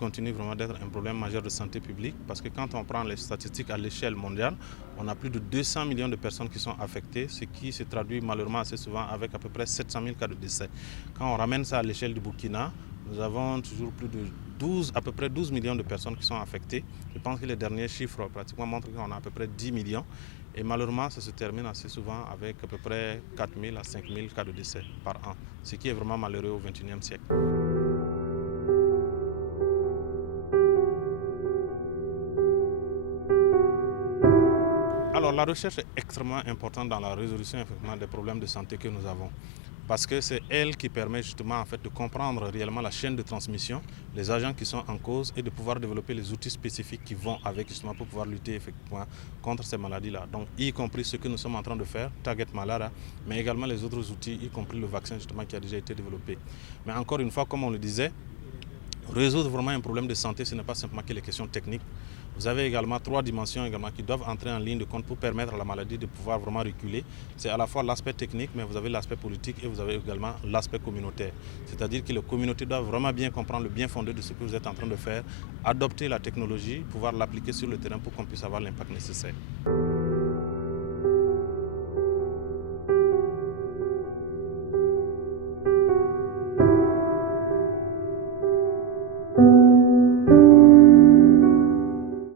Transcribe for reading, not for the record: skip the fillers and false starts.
continue vraiment d'être un problème majeur de santé publique parce que quand on prend les statistiques à l'échelle mondiale, on a plus de 200 millions de personnes qui sont affectées, ce qui se traduit malheureusement assez souvent avec à peu près 700 000 cas de décès. Quand on ramène ça à l'échelle du Burkina, nous avons toujours plus de à peu près 12 millions de personnes qui sont affectées. Je pense que les derniers chiffres pratiquement montrent qu'on a à peu près 10 millions. Et malheureusement, ça se termine assez souvent avec à peu près 4 000 à 5 000 cas de décès par an, ce qui est vraiment malheureux au XXIe siècle. Alors la recherche est extrêmement importante dans la résolution des problèmes de santé que nous avons. Parce que c'est elle qui permet justement en fait de comprendre réellement la chaîne de transmission, les agents qui sont en cause et de pouvoir développer les outils spécifiques qui vont avec justement pour pouvoir lutter effectivement contre ces maladies-là. Donc y compris ce que nous sommes en train de faire, Target Malaria, mais également les autres outils, y compris le vaccin justement qui a déjà été développé. Mais encore une fois, comme on le disait, résoudre vraiment un problème de santé, ce n'est pas simplement que les questions techniques. Vous avez également 3 dimensions également qui doivent entrer en ligne de compte pour permettre à la maladie de pouvoir vraiment reculer. C'est à la fois l'aspect technique, mais vous avez l'aspect politique et vous avez également l'aspect communautaire. C'est-à-dire que les communautés doivent vraiment bien comprendre le bien fondé de ce que vous êtes en train de faire, adopter la technologie, pouvoir l'appliquer sur le terrain pour qu'on puisse avoir l'impact nécessaire.